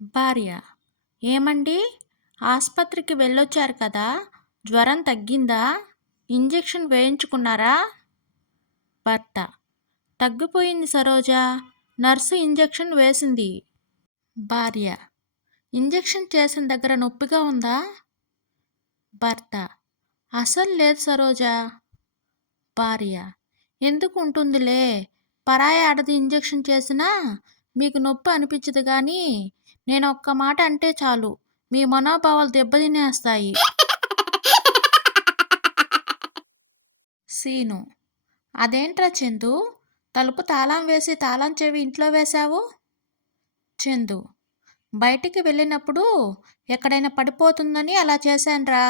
భార్య: ఏమండీ, ఆస్పత్రికి వెళ్ళొచ్చారు కదా, జ్వరం తగ్గిందా? ఇంజెక్షన్ వేయించుకున్నారా? భర్త: తగ్గిపోయింది సరోజా, నర్సు ఇంజెక్షన్ వేసింది. భార్య: ఇంజెక్షన్ చేసిన దగ్గర నొప్పిగా ఉందా? భర్త: అసలు లేదు సరోజా. భార్య: ఎందుకు ఉంటుందిలే, పరాయి ఆడది ఇంజెక్షన్ చేసినా మీకు నొప్పి అనిపించదు కానీ నేను ఒక్క మాట అంటే చాలు మీ మనోభావాలు దెబ్బతినేస్తాయి. సీను: అదేంట్రా చందు, తలుపు తాళం వేసి తాళం చెవి ఇంట్లో వేశావు? చందు: బయటికి వెళ్ళినప్పుడు ఎక్కడైనా పడిపోతుందని అలా చేశాన్రా.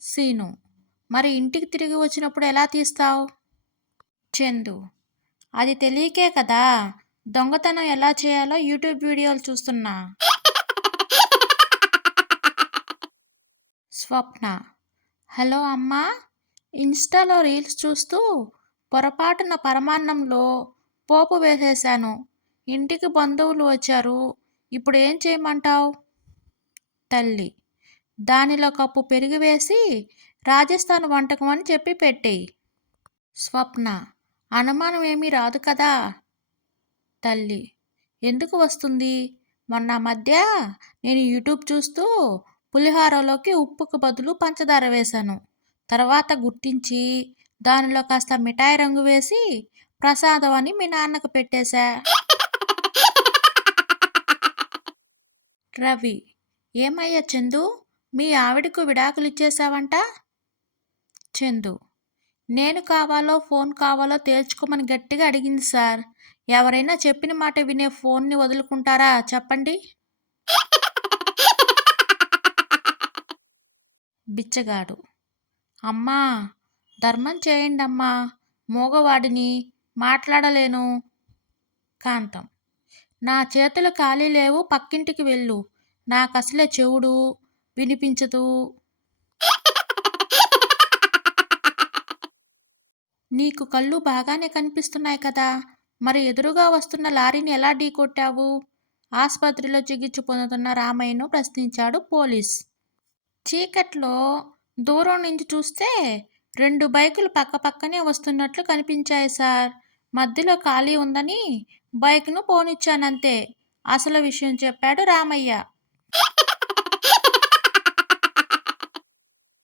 సీను: మరి ఇంటికి తిరిగి వచ్చినప్పుడు ఎలా తీస్తావు? చందు: అది తెలియకే కదా దొంగతనం ఎలా చేయాలో యూట్యూబ్ వీడియోలు చూస్తున్నా. స్వప్న: హలో అమ్మా, ఇన్స్టాలో రీల్స్ చూస్తూ పొరపాటున పరమాన్నంలో పోపు వేసేశాను. ఇంటికి బంధువులు వచ్చారు, ఇప్పుడు ఏం చేయమంటావు? తల్లి: దానిలో కప్పు పెరుగు వేసి రాజస్థాన్ వంటకం అని చెప్పి పెట్టేయి. స్వప్న: అనుమానం ఏమీ రాదు కదా? తల్లి: ఎందుకు వస్తుంది? మొన్న మధ్య నేను యూట్యూబ్ చూస్తూ పులిహోరలోకి ఉప్పుకు బదులు పంచదార వేశాను. తర్వాత గుర్తించి దానిలో కాస్త మిఠాయి రంగు వేసి ప్రసాదం అని మీ నాన్నకు పెట్టేశా. రవి: ఏమయ్యా చందు, మీ ఆవిడకు విడాకులు ఇచ్చేశావంట? చందు: నేను కావాలో ఫోన్ కావాలో తేల్చుకోమని గట్టిగా అడిగింది సార్. ఎవరైనా చెప్పిన మాట వినే ఫోన్ని వదులుకుంటారా చెప్పండి? బిచ్చగాడు: అమ్మా, ధర్మం చేయండమ్మా, మూగవాడిని, మాట్లాడలేను. కాంతం: నా చేతులు ఖాళీ లేవు, పక్కింటికి వెళ్ళు, నాకసలే చెవుడు వినిపించదు. నీకు కళ్ళు బాగానే కనిపిస్తున్నాయి కదా, మరి ఎదురుగా వస్తున్న లారీని ఎలా ఢీకొట్టావు? ఆసుపత్రిలో చికిత్స పొందుతున్న రామయ్యను ప్రశ్నించాడు పోలీస్. చీకట్లో దూరం నుంచి చూస్తే 2 బైకులు పక్కపక్కనే వస్తున్నట్లు కనిపించాయి సార్. మధ్యలో ఖాళీ ఉందని బైక్ను పోనిచ్చానంతే. అసలు విషయం చెప్పాడు రామయ్య.